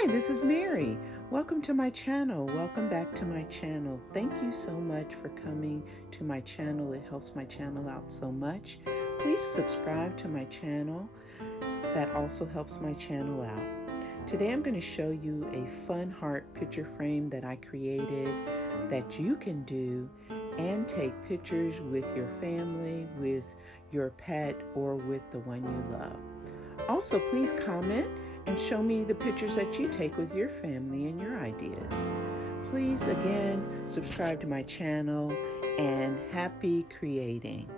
Hi, this is Mary. Welcome to my channel. Welcome back to my channel. Thank you so much for coming to my channel. It helps my channel out so much. Please subscribe to my channel. That also helps my channel out. Today I'm going to show you a fun heart picture frame that I created that you can do and take pictures with your family, with your pet, or with the one you love. Also, please comment and show me the pictures that you take with your family and your ideas. Please, again, subscribe to my channel and happy creating.